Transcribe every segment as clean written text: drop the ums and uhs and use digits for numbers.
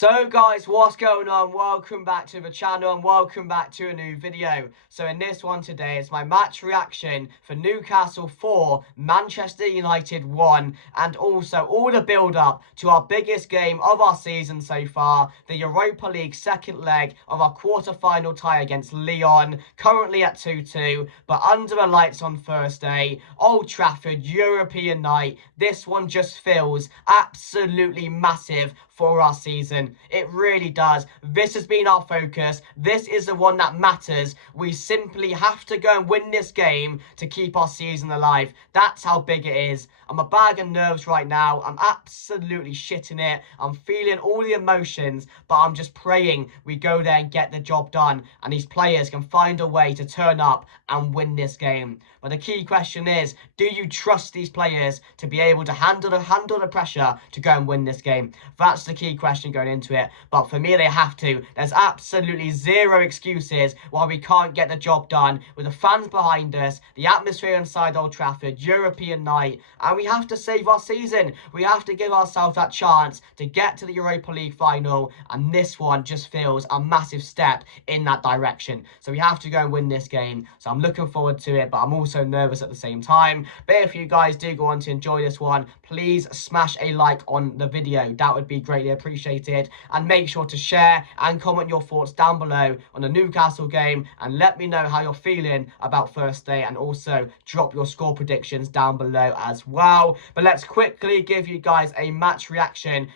So guys, what's going on? Welcome back to the channel and welcome back to a new video. So in this one today, it's my match reaction for Newcastle 4, Manchester United 1, and also all the build up to our biggest game of our season so far, the Europa League second leg of our quarter-final tie against Lyon, currently at 2-2, but under the lights on Thursday, Old Trafford, European night. This one just feels absolutely massive for our season. It really does. This has been our focus. This is the one that matters. We simply have to go and win this game to keep our season alive. That's how big it is. I'm a bag of nerves right now. I'm absolutely shitting it. I'm feeling all the emotions, but I'm just praying we go there and get the job done and these players can find a way to turn up and win this game. But the key question is, do you trust these players to be able to handle the pressure to go and win this game? That's the key question going into it. But for me, they have to. There's absolutely zero excuses why we can't get the job done with the fans behind us, the atmosphere inside Old Trafford, European night, and we have to save our season. We have to give ourselves that chance to get to the Europa League final, and this one just feels a massive step in that direction. So we have to go and win this game. So I'm looking forward to it, but I'm also nervous at the same time. But if you guys do go on to enjoy this one, please smash a like on the video. That would be greatly appreciated, and make sure to share and comment your thoughts down below on the Newcastle game, and let me know how you're feeling about Thursday, and also drop your score predictions down below as well. But let's quickly give you guys a match reaction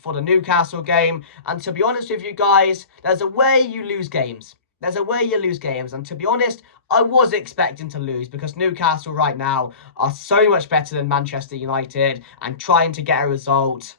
for the Newcastle game. And to be honest with you guys, there's a way you lose games. There's a way you lose games, and to be honest, I was expecting to lose because Newcastle right now are so much better than Manchester United, and trying to get a result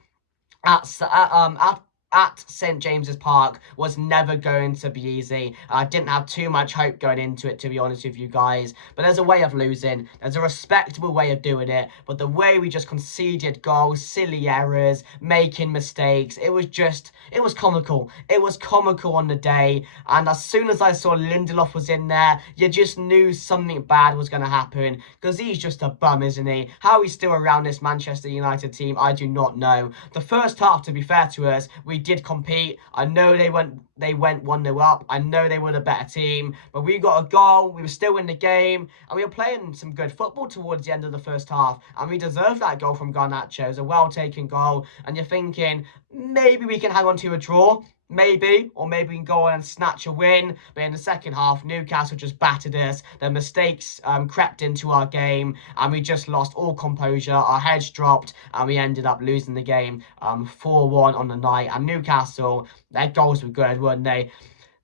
at St James's Park was never going to be easy. I didn't have too much hope going into it, to be honest with you guys. But there's a way of losing. There's a respectable way of doing it. But the way we just conceded goals, silly errors, making mistakes, it was comical. It was comical on the day. And as soon as I saw Lindelof was in there, you just knew something bad was going to happen. Because he's just a bum, isn't he? How he's still around this Manchester United team, I do not know. The first half, to be fair to us, we did compete. I know they went 1-0 up. I know they were the better team, but we got a goal. We were still in the game, and we were playing some good football towards the end of the first half, and we deserved that goal from Garnacho. It was a well-taken goal, and you're thinking, maybe we can hang on to a draw. Maybe, or maybe we can go on and snatch a win. But in the second half, Newcastle just battered us. The mistakes crept into our game, and we just lost all composure. Our heads dropped, and we ended up losing the game 4-1 on the night. And Newcastle, their goals were good, weren't they?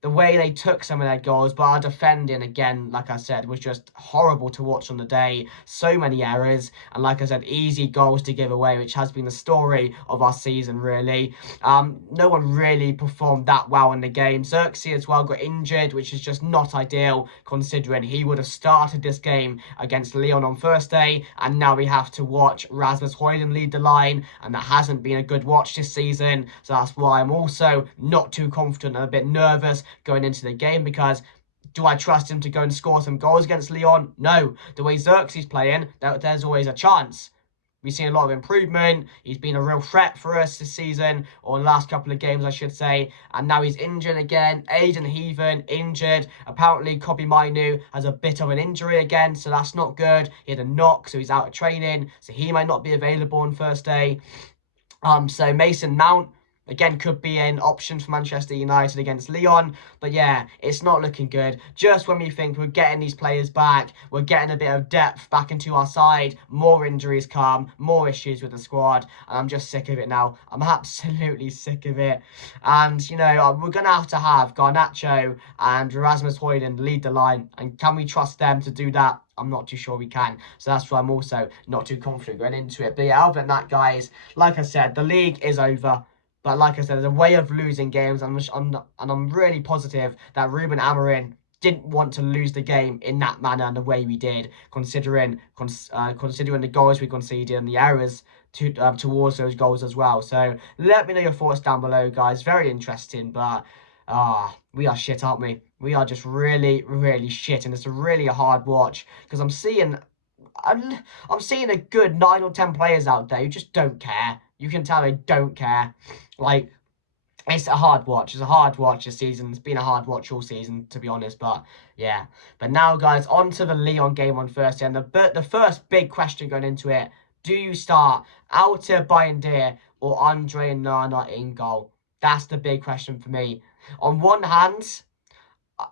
The way they took some of their goals, but our defending, again, like I said, was just horrible to watch on the day. So many errors, and like I said, easy goals to give away, which has been the story of our season, really. No one really performed that well in the game. Xerxes as well got injured, which is just not ideal, considering he would have started this game against Lyon on Thursday, and now we have to watch Rasmus Højlund lead the line, and that hasn't been a good watch this season. So that's why I'm also not too confident and a bit nervous going into the game, because do I trust him to go and score some goals against Lyon? No. The way Xerxes playing, there's always a chance. We've seen a lot of improvement. He's been a real threat for us this season, or the last couple of games, I should say. And now he's injured again. Aiden Heaven injured. Apparently, Kobe Mainu has a bit of an injury again, so that's not good. He had a knock, so he's out of training. So he might not be available on Thursday. So Mason Mount, again, could be an option for Manchester United against Lyon. But yeah, it's not looking good. Just when we think we're getting these players back, we're getting a bit of depth back into our side, more injuries come, more issues with the squad. And I'm just sick of it now. I'm absolutely sick of it. And, you know, we're going to have Garnacho and Rasmus Højlund lead the line. And can we trust them to do that? I'm not too sure we can. So that's why I'm also not too confident going into it. But yeah, other than that, guys, like I said, the league is over. But like I said, there's a way of losing games, and I'm really positive that Ruben Amorim didn't want to lose the game in that manner and the way we did, considering the goals we conceded and the errors towards those goals as well. So let me know your thoughts down below, guys. Very interesting, but we are shit, aren't we? We are just really, really shit, and it's really a hard watch because I'm seeing a good 9 or 10 players out there who just don't care. You can tell they don't care. Like, It's a hard watch. It's a hard watch this season. It's been a hard watch all season, to be honest. But yeah. But now, guys, on to the Lyon game on Thursday. And the first big question going into it: do you start Alta Bayındır or Andre Nana in goal? That's the big question for me. On one hand,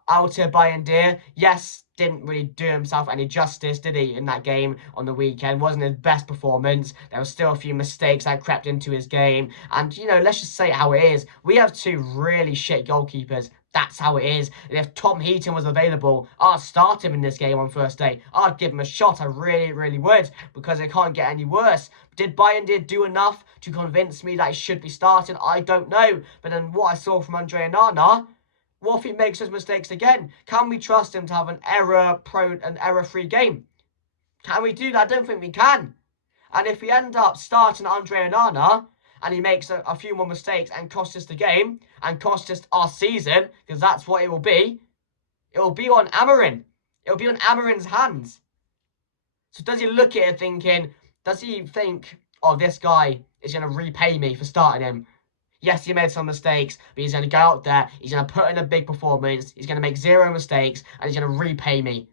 Alta Bayındır, yes, didn't really do himself any justice, did he, in that game on the weekend? Wasn't his best performance. There were still a few mistakes that crept into his game. And, you know, let's just say it how it is. We have two really shit goalkeepers. That's how it is. And if Tom Heaton was available, I'd start him in this game on first day. I'd give him a shot. I really, really would, because it can't get any worse. Did Bayındır do enough to convince me that he should be starting? I don't know. But then what I saw from Andre Nana, what if he makes those mistakes again? Can we trust him to have an error-free game? Can we do that? I don't think we can. And if we end up starting Andre Onana and he makes a few more mistakes and costs us the game and costs us our season, because that's what it will be on Amorim. It will be on Amorim's hands. So does he look at it thinking, does he think, oh, this guy is going to repay me for starting him? Yes, he made some mistakes, but he's going to go out there, he's going to put in a big performance, he's going to make 0 mistakes, and he's going to repay me.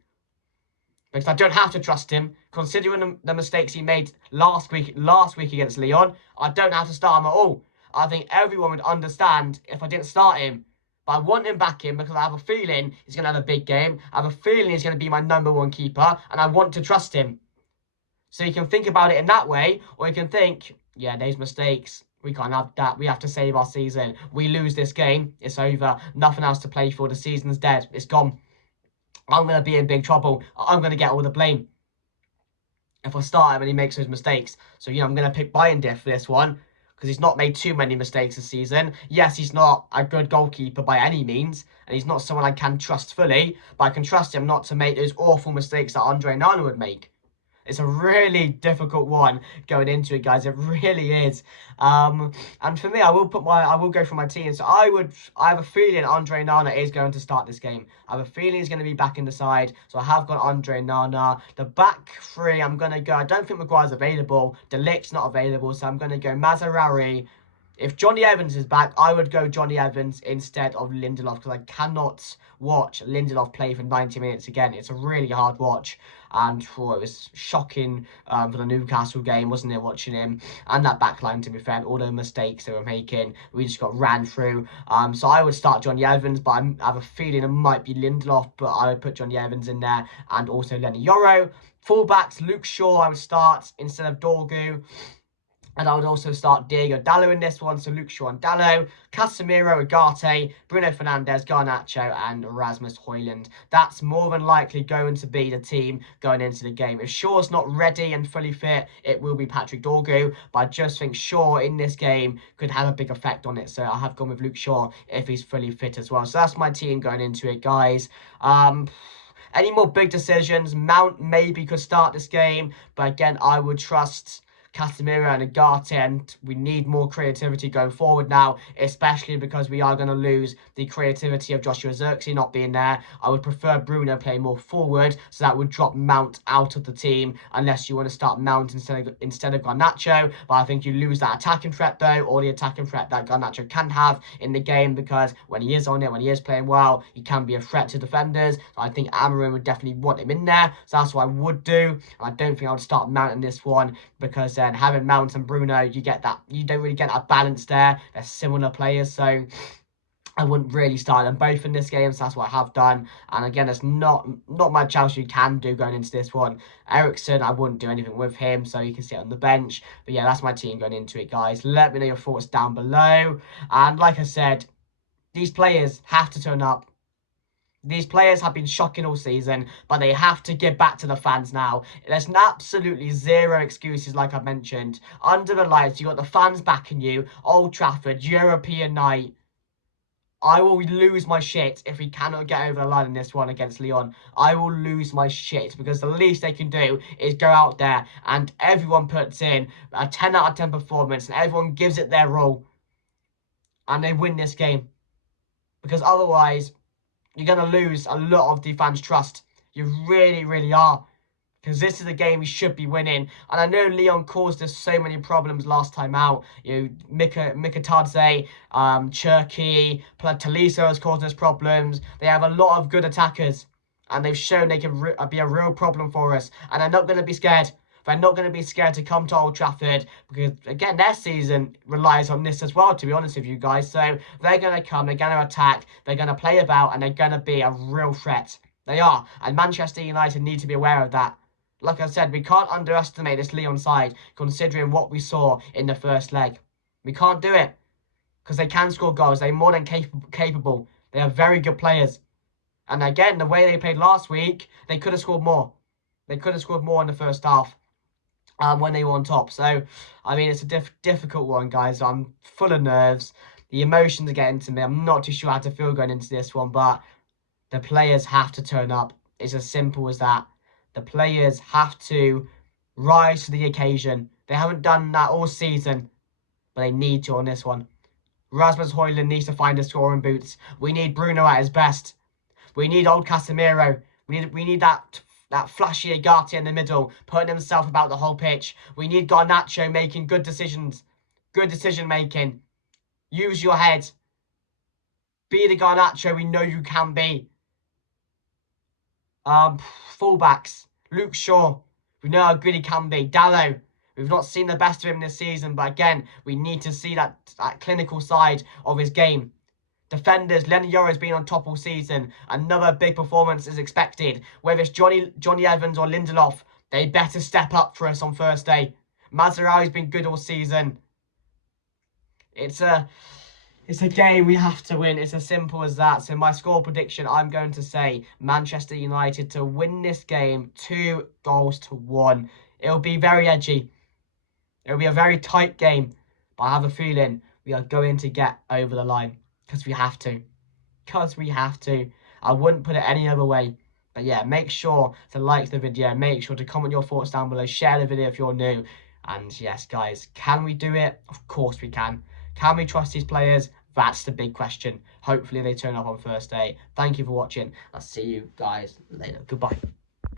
Because I don't have to trust him, considering the mistakes he made last week against Lyon. I don't have to start him at all. I think everyone would understand if I didn't start him. But I want him back in because I have a feeling he's going to have a big game. I have a feeling he's going to be my #1 keeper, and I want to trust him. So you can think about it in that way, or you can think, yeah, those mistakes, we can't have that. We have to save our season. We lose this game, it's over. Nothing else to play for. The season's dead. It's gone. I'm going to be in big trouble. I'm going to get all the blame if I start him and he makes those mistakes. So, you know, I'm going to pick Bayındır for this one because he's not made too many mistakes this season. Yes, he's not a good goalkeeper by any means, and he's not someone I can trust fully, but I can trust him not to make those awful mistakes that Andre Nana would make. It's a really difficult one going into it, guys. It really is. And for me, I will go for my team. So I have a feeling Andre Nana is going to start this game. I have a feeling he's going to be back in the side. So I have got Andre Nana. The back three, I'm going to go. I don't think Maguire's available. De Ligt's not available. So I'm going to go Mazraoui. If Johnny Evans is back, I would go Johnny Evans instead of Lindelof because I cannot watch Lindelof play for 90 minutes again. It's a really hard watch. And it was shocking for the Newcastle game, wasn't it, watching him? And that backline, to be fair, all the mistakes they were making, we just got ran through. So I would start Johnny Evans, but I have a feeling it might be Lindelof, but I would put Johnny Evans in there and also Lenny Yoro. Fullbacks, Luke Shaw, I would start instead of Dorgu. And I would also start Diego Dallo in this one. So Luke Shaw and Dallo, Casemiro, Ugarte, Bruno Fernandes, Garnacho, and Rasmus Højlund. That's more than likely going to be the team going into the game. If Shaw's not ready and fully fit, it will be Patrick Dorgu. But I just think Shaw in this game could have a big effect on it. So I have gone with Luke Shaw if he's fully fit as well. So that's my team going into it, guys. Any more big decisions? Mount maybe could start this game. But again, I would trust Casemiro and Ugarte, and we need more creativity going forward now, especially because we are going to lose the creativity of Joshua Zirkzee not being there. I would prefer Bruno playing more forward, so that would drop Mount out of the team, unless you want to start Mount instead of Garnacho. But I think you lose that attacking threat though, or the attacking threat that Garnacho can have in the game, because when he is on it, when he is playing well, he can be a threat to defenders. So I think Amorim would definitely want him in there, so that's what I would do. And I don't think I would start Mount in this one, because then having Mount and Bruno, you don't really get that balance there. They're similar players, so I wouldn't really start them both in this game, so that's what I have done. And again, there's not much else you can do going into this one. Eriksen, I wouldn't do anything with him, so you can sit on the bench. But yeah, that's my team going into it, guys. Let me know your thoughts down below. And like I said, these players have to turn up. These players have been shocking all season, but they have to give back to the fans now. There's absolutely zero excuses, like I mentioned. Under the lights, you got the fans backing you. Old Trafford, European night. I will lose my shit if we cannot get over the line in this one against Lyon. I will lose my shit, because the least they can do is go out there and everyone puts in a 10 out of 10 performance and everyone gives it their all. And they win this game. Because otherwise, you're going to lose a lot of the fans' trust. You really, really are. because this is a game we should be winning. And I know Lyon caused us so many problems last time out. You know, Mikatadze, Cherky, Taliso has caused us problems. They have a lot of good attackers, and they've shown they can be a real problem for us. And they're not going to be scared. They're not going to be scared to come to Old Trafford because, again, their season relies on this as well, to be honest with you guys. So they're going to come, they're going to attack, they're going to play about, and they're going to be a real threat. They are. And Manchester United need to be aware of that. Like I said, we can't underestimate this Lyon side, considering what we saw in the first leg. We can't do it because they can score goals. They're more than capable. They are very good players. And again, the way they played last week, they could have scored more. They could have scored more in the first half. When they were on top. So, I mean, it's a difficult one, guys. I'm full of nerves. The emotions are getting to me. I'm not too sure how to feel going into this one, but the players have to turn up. It's as simple as that. The players have to rise to the occasion. They haven't done that all season, but they need to on this one. Rasmus Højlund needs to find his scoring boots. We need Bruno at his best. We need old Casemiro. We need that flashy Agati in the middle, putting himself about the whole pitch. We need Garnacho making good decisions. Good decision making. Use your head. Be the Garnacho we know you can be. Fullbacks. Luke Shaw. We know how good he can be. Dallo. We've not seen the best of him this season, but again, we need to see that clinical side of his game. Defenders, Lenny Yoro's been on top all season. Another big performance is expected. Whether it's Johnny Evans or Lindelof, they better step up for us on Thursday. Mazraoui's been good all season. It's a game we have to win. It's as simple as that. So my score prediction, I'm going to say Manchester United to win this game 2-1. It'll be very edgy. It'll be a very tight game. But I have a feeling we are going to get over the line. Because we have to. Because we have to. I wouldn't put it any other way. But yeah, make sure to like the video. Make sure to comment your thoughts down below. Share the video if you're new. And yes, guys, can we do it? Of course we can. Can we trust these players? That's the big question. Hopefully they turn up on Thursday. Thank you for watching. I'll see you guys later. Goodbye.